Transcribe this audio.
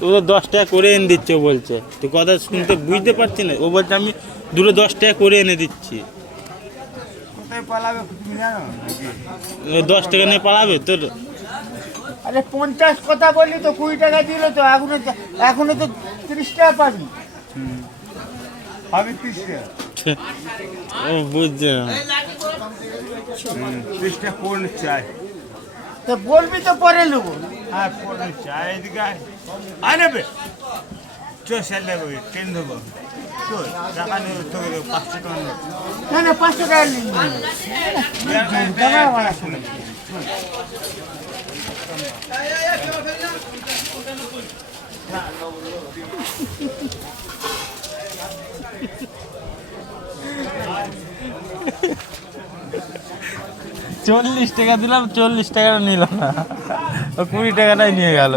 তো 10 টাকা করে এনে দিচ্ছে ও বলছে, তুই কথা শুনতে বুঝতে পারছি না। ও বলছে আমি দুটো 10 টাকা করে এনে দিচ্ছি। 10 টাকা নিয়ে পালাবে তোর? আরে 50 কথা বললি তো, 20 টাকা দিল তো, এখনো তো 30 টাকা পাবি। আমি 30 টাকা ও বুঝছে না। 30 টাকা কোন চাই তো বলবি তো পরে নেবো। হ্যাঁ কোন চাই এদিকে আয় নেবে চল সেল দেবো ট্রেন দেবো চল টাকা নেবে তোকে 500 টাকা নেবে। না না 500 টাকা নিন $40 টাকা দিলাম, 40 টাকাটা নিল না, ও 20 টাকাটাই নিয়ে গেল।